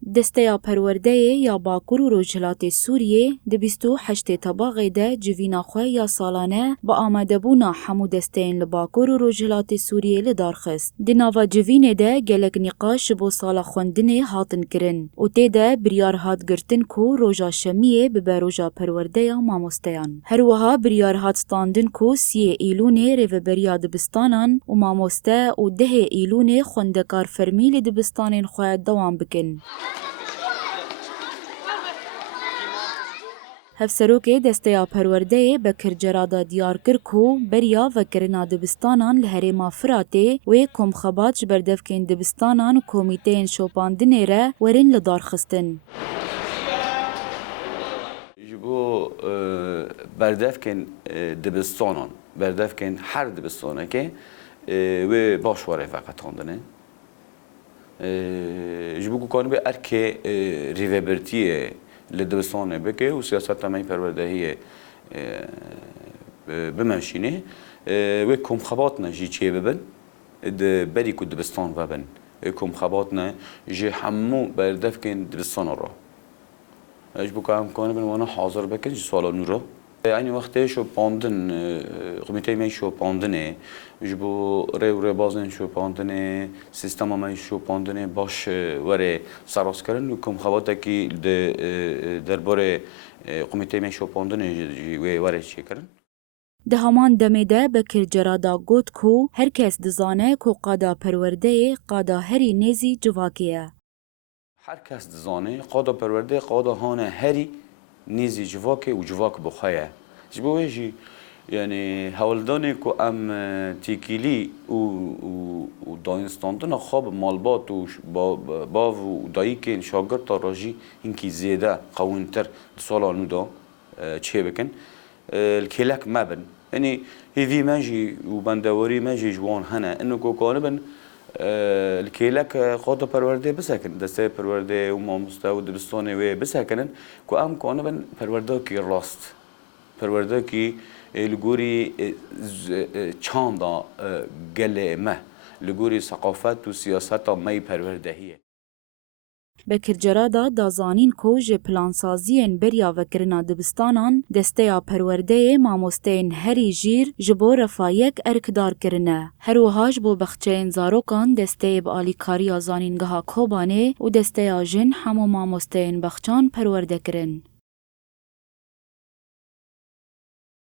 دستیا پرورده یا باکور و روجهلات سوریه ده 28 تباغه ده جوینا خواه یا سالانه با آمده بونا همو دستین لباکور و روجهلات سوریه لدارخست. ده ناوا جوینه ده گلک نقاش بو سالا خوندنه هاتن کرن و ته ده بریار هات گرتن کو روژا شمیه ببه روژا پرورده یا ماموستیان. هر وها بریار هات ستاندن کو 3 ایلونه رو بریا دبستانان و ماموسته و 10 ایلونه خوندکار فرمیل دبستانین خواه دوام بکن. هفسروکê desteya perwerdeyê Bekir Cerada diyar kir ku beriya vekirina dibistanan li Herêma Firatê wê komxebat ji ber devkên dibistanan û komîteyên şopandinê re werin li darxistin. Ji bo berdevkên dibistanan, berdevkên her dibistanekê wê baş were veqetandine. Ji bo ku kanibê erkê rêvebertiyê li dibistanê bike û siyaseta me perwerdehiyê bimeşîne wê komxebatine jî çê bibin di berî ku dibistan vebin wê komxebatine ji hemû berdevkên dibistana re ji bo ku em kanibin wana hazir bikin ji sala nû re aynı wextê şopandin komîteyê me şopandinê ji bo rêw rêbazên şopandinê sîstema me şopandinê baş were serazkirin û komxebatekî di derbarê komîteyê me şopandinê jî wê were çêkirin. Di heman demê de Bekir Cerada got ku herkes dizane ku qada perwerdeyê qada herî nêzî civakê ye. Herkes dizane qada perwerdeyê qada hane herî nêzî civakê û civak bi xwe ye. Ji bo wê jî yani hewldanê ku em têkîlî û dayînstandina xwe bi malbat û bav û dayîkên şagirta re jî hinkî zêde qewîntir di sala nû da çê bikin li kêlek mebin. Yani hêvî me jî û bendewerî me jî ji wan hene inu ku kanibin li kêlek qada perwerdeyê bisekin destê perwerdeyê û mamoste û dibistanê wê bisekinin ku em kanibin perwerdekî rast perwerdekî li gorî çanda gelê me li gorî seqafet û siyaseta me perwerdehiyê. Bekir Cerada da zanîn ku ji plansaziyên beriya vekirina dibistanan desteya perwerdeyê mamosteyên herî jîr ji bo refayek erkdar kirine. Her wiha ji bo bexçeyên zarokan desteyê bi alîkariya zanîngeha Kobanê û desteya jin hemû mamosteyên bexçan perwerde kirin.